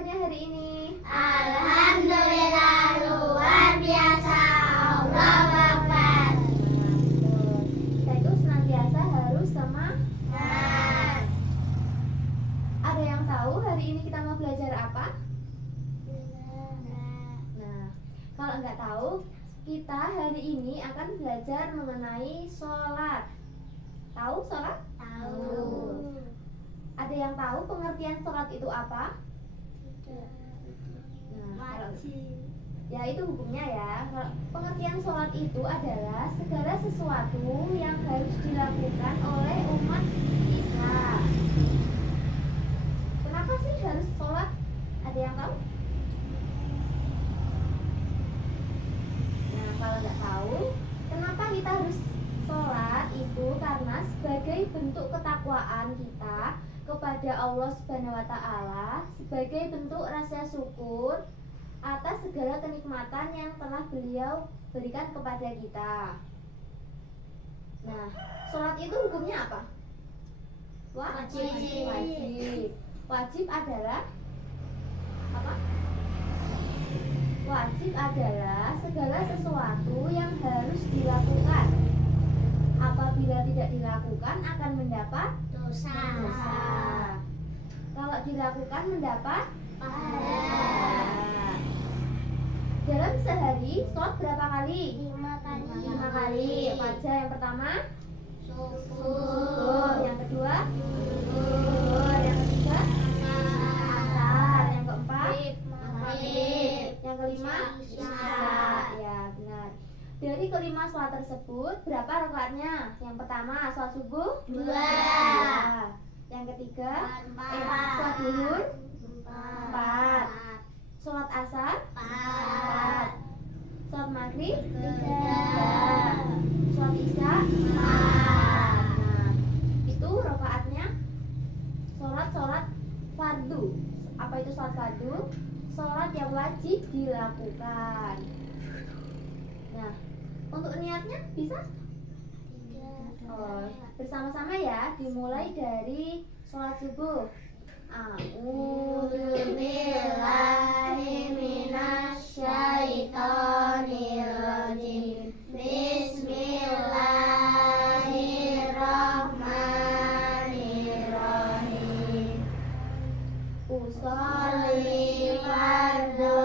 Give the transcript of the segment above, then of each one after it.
kabarnya hari ini? Alhamdulillah luar biasa. Allahu Akbar. Kita itu senantiasa harus semangat. Ada yang tahu hari ini kita mau belajar apa? Nah, kalau nggak tahu, kita hari ini akan belajar mengenai sholat. Tahu sholat? Tahu. Ada yang tahu pengertian sholat itu apa? Nah, ya itu hukumnya ya. Pengertian sholat itu adalah segala sesuatu yang harus dilakukan oleh umat Islam. Kenapa sih harus sholat? Ada yang tahu? Nah, kalau nggak tahu, kenapa kita harus sholat itu karena sebagai bentuk ketakwaan kita kepada Allah Subhanahu wa Ta'ala, sebagai bentuk rasa syukur atas segala kenikmatan yang telah Beliau berikan kepada kita. Nah, sholat itu hukumnya apa? Wajib. Wajib adalah apa? Wajib adalah segala sesuatu yang harus dilakukan. Apabila tidak dilakukan akan mendapat Dosa. Kalau dilakukan mendapat Pahala. Dalam sehari sholat berapa kali? 5 kali. 5 kali. Apa aja? Yang pertama Subuh. yang kedua Zuhur. yang ketiga asar, yang keempat Maghrib. yang kelima Isya. Ya benar. Dari kelima sholat tersebut berapa rakaatnya? Yang pertama sholat subuh 2. Ya. Yang ketiga sholat zuhur 4. Sholat asar 4. Sholat maghrib 3. Sholat isya 4. Nah, itu rakaatnya sholat fardu. Apa itu sholat fardu? Sholat yang wajib dilakukan. Nah, untuk niatnya bisa? Oh, bersama-sama ya, dimulai dari sholat subuh. A'udzu billahi minasyaitonir rajim. Bismillahirrahmanirrahim. Usolli fardhu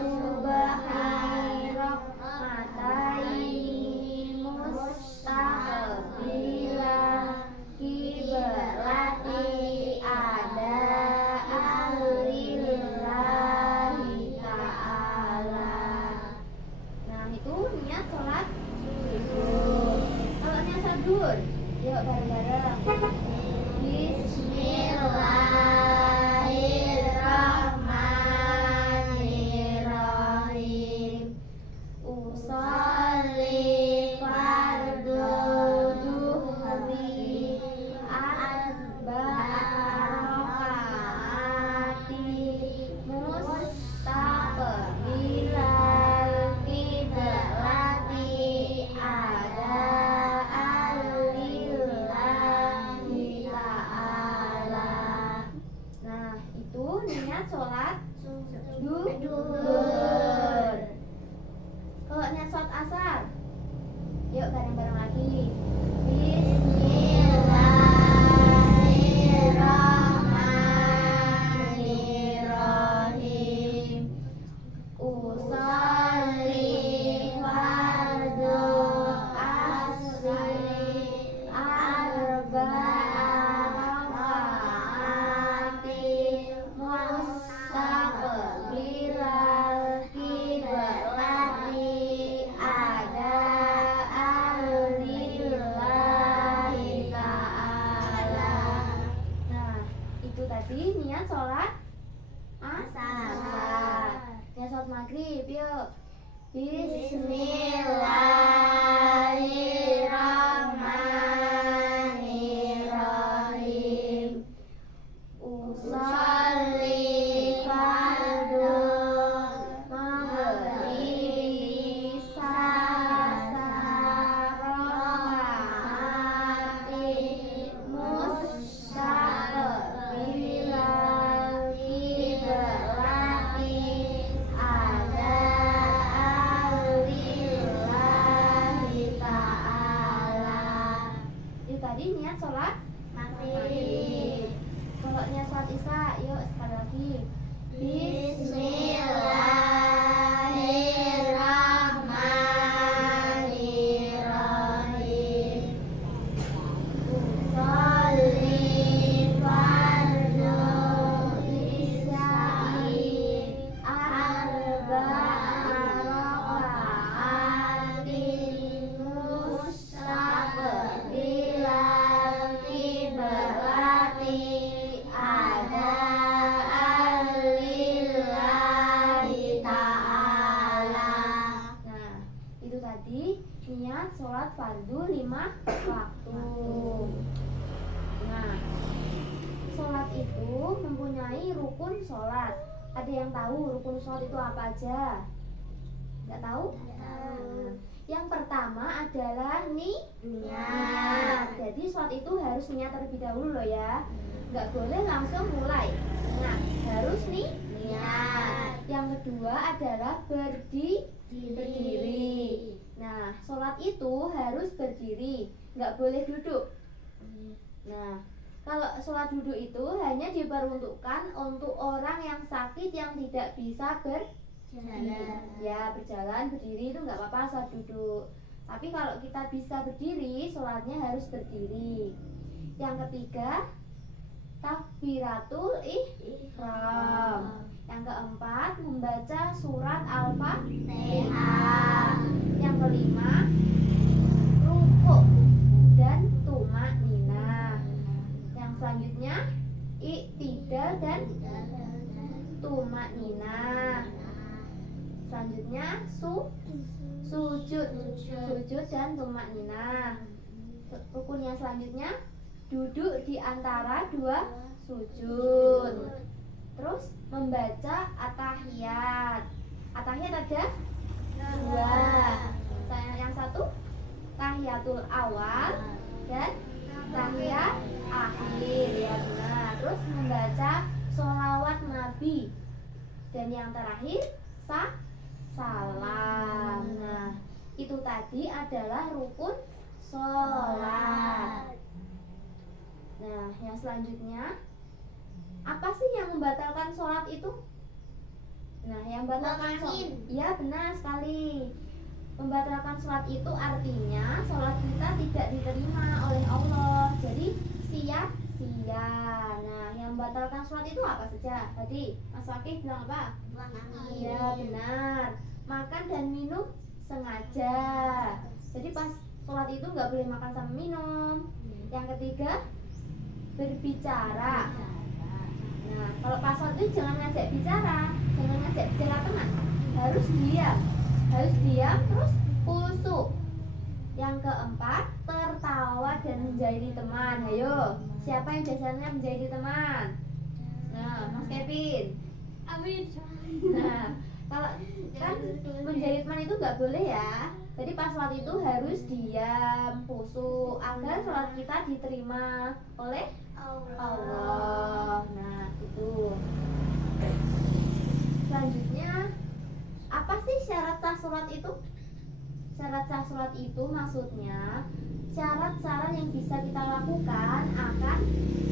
subhani rak'ataini mustaqbila kiblati ada alillahi ta'ala. Nah, itu niat sholat subuh. Kalau niat sholat zuhur, yuk bareng-bareng. Bismillahirrahmanirrahim. Usolli fardhu zuhri arba'ati mustaqbilal kiblati ada alillahi ta'ala. Nah, itu niat sholat zuhur. Kalau niat sholat asar, yuk bareng-bareng lagi. Bismillahirrahmanirrahim. Usolli fardhu asri arba'ati mustaqbilal kiblati ada alillahi ta'ala. Nah, itu tadi niat sholat asar. Niat sholat maghrib, yuk. Bismillahirrahmanirrahim. Usolli fardhu maghribi sasarati mustaqbilal kiblati sholat Maghrib. Sholatnya sholat isya, yuk sekali lagi. Bismillahirrahmanirrahim. Usolli fardhu isya'i arba'a raka'atin mustaqbilal qiblati adaan lillahi ta'ala. Nah, itu tadi niat sholat fardu 5 waktu. Nah, sholat itu mempunyai rukun sholat. Ada yang tahu rukun sholat itu apa aja? Nggak tahu? Nah, yang pertama adalah niat. Jadi sholat itu harus niat terlebih dahulu loh ya. Nggak boleh langsung mulai. Nah, harus niat. Yang kedua adalah berdiri. Nah, sholat itu harus berdiri, nggak boleh duduk. Nah, kalau sholat duduk itu hanya diperuntukkan untuk orang yang sakit yang tidak bisa ya berjalan, berdiri itu nggak apa-apa sholat duduk. Tapi kalau kita bisa berdiri, sholatnya harus berdiri. Yang ketiga, takbiratul ihram. Yang keempat, membaca surat Al-Fatihah. Yang kelima, rukuk dan tumakninah. Yang selanjutnya, iktidal dan tumakninah. Selanjutnya, sujud dan tumakninah. Rukun yang selanjutnya, duduk di antara dua sujud. Terus membaca at-tahiyat. At-tahiyat ada 2. Yang satu tahiyatul awal dan tahiyat akhir, ya benar. Terus membaca sholawat Nabi. Dan yang terakhir salam. Nah, itu tadi adalah rukun sholat. Nah, yang selanjutnya, apa sih yang membatalkan sholat itu? Nah, yang membatalkan sholat, ya benar sekali. Membatalkan sholat itu artinya sholat kita tidak diterima oleh Allah. Jadi sia-sia. Nah, yang membatalkan sholat itu apa saja? Tadi Mas Fakih bilang apa? Ya benar. Makan dan minum sengaja. Jadi pas sholat itu nggak boleh makan sama minum. Yang ketiga, berbicara. Nah, kalau pas sholat itu jangan ngajak bicara teman. Harus diam, terus khusyuk. Yang keempat, tertawa dan menjadi teman. Ayo, siapa yang biasanya menjadi teman? Nah, Mas Kevin. Amin. Nah, kalau kan menjadi teman itu nggak boleh ya. Jadi pas sholat itu harus diam, khusyuk agar sholat kita diterima oleh Allah. Nah, itu. Selanjutnya, apa sih syarat sah sholat itu? Syarat sah sholat itu maksudnya syarat-syarat yang bisa kita lakukan akan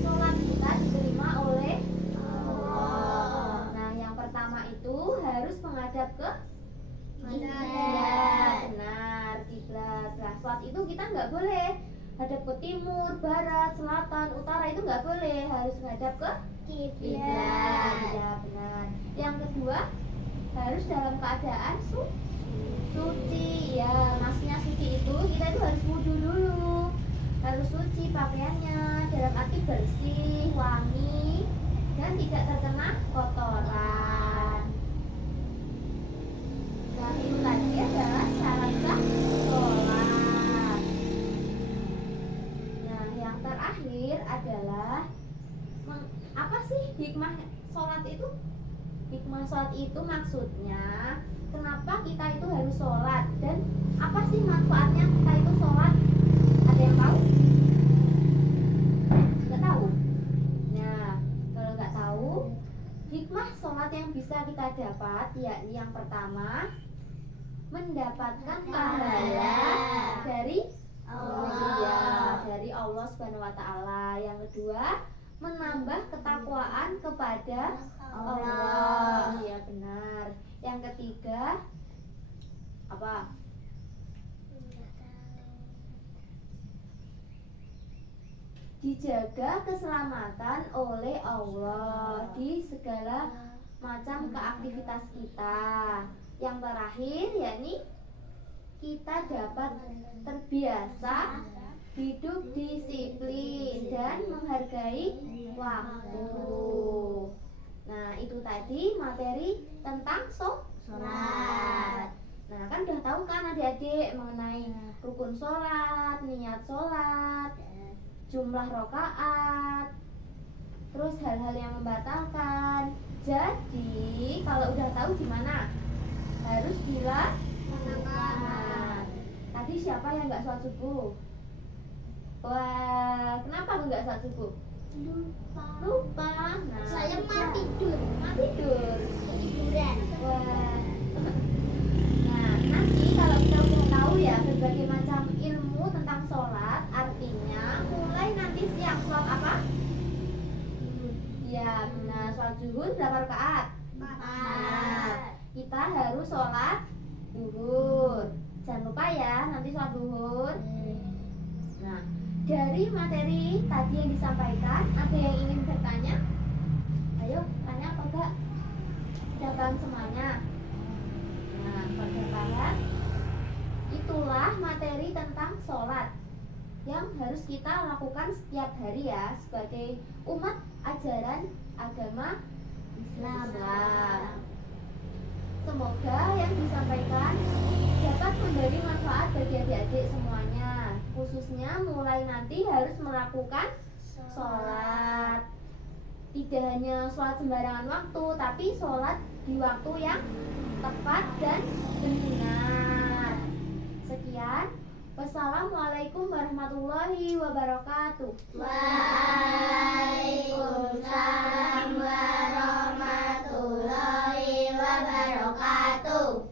sholat kita diterima oleh Allah. Nah, yang pertama itu harus menghadap ke kiblat. Benar, kiblat. Nah, sholat itu kita nggak boleh hadap ke timur, barat, selatan, utara, itu nggak boleh, harus menghadap ke kiblat. Ya benar. Yang kedua, harus dalam keadaan suci. Ya, maksudnya suci itu kita itu harus wudu dulu, harus suci pakaiannya, dalam arti bersih, wangi, dan tidak terkena kotoran. Nah, itu tadi adalah syarat sah sholat. Nah, yang terakhir adalah apa sih hikmah sholat itu? Hikmah sholat itu maksudnya kenapa kita itu harus sholat dan apa sih manfaatnya kita itu sholat? Ada yang tahu? Nggak tahu? Nah, kalau nggak tahu, hikmah sholat yang bisa kita dapat yakni yang pertama, mendapatkan pahala dari Iya, dari Allah Subhanahu wa taala. Yang kedua, menambah ketakwaan kepada Allah. Iya, benar. Yang ketiga, apa? Dijaga keselamatan oleh Allah di segala macam keaktivitas kita. Yang terakhir, yakni kita dapat terbiasa hidup disiplin dan menghargai waktu. Nah, itu tadi materi tentang sholat. Nah, kan udah tahu kan adik-adik mengenai rukun sholat, niat sholat, jumlah rakaat, terus hal-hal yang membatalkan. Jadi, kalau udah tahu gimana? Harus dilakukan. Tadi siapa yang nggak sholat subuh? Wah, kenapa nggak sholat subuh? Lupa. Nah, Saya lupa. mau tidur. Mau tidur. Tiduran. Wah. Nah, nanti kalau kita udah tahu ya berbagai macam ilmu tentang sholat, artinya mulai nanti siang sholat apa? Ya, benar, sholat zuhur berapa rakaat? 4. Kita harus sholat zuhur. Jangan lupa ya, nanti sholat zuhur. Nah, dari materi tadi yang disampaikan, ada yang ingin bertanya? Ayo, tanya apa enggak? Sudah paham semuanya? Nah, kalau sudah paham, itulah materi tentang sholat yang harus kita lakukan setiap hari ya, sebagai umat ajaran agama Islam. Semoga yang disampaikan dapat memberi manfaat bagi adik-adik semuanya, khususnya mulai nanti harus melakukan sholat. Tidak hanya sholat sembarangan waktu, tapi sholat di waktu yang tepat dan benar. Sekian. Wassalamualaikum warahmatullahi wabarakatuh. Waalaikumsalam warahmatullahi wabarakatuh.